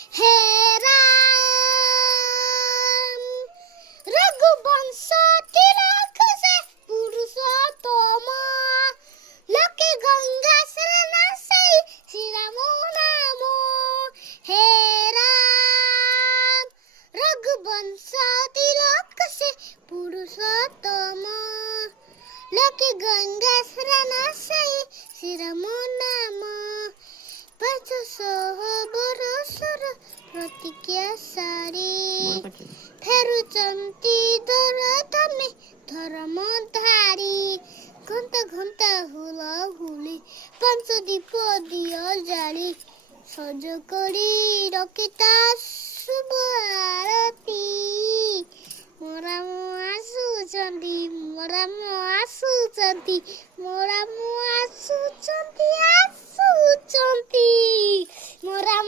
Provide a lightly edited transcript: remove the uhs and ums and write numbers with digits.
हे राम रघुवंश तिलक से पुरुषोत्तम लोके गंगा शरण से श्री रामो नामो हे राम रघुवंश तिलक से पुरुषोत्तम लोके गंगा शरण से श्री रामो नामो बरसर प्रतिज्ञा सारी फेरुचंती दरतमे धर्मधारी घंटा घंटा हुला हुली पंच दीप दियो जाली सज करी रखिता शुभ आरती मोरा आसुचंती मोरा आसुचंती मोरा आसुचंती आसुचंती मोरा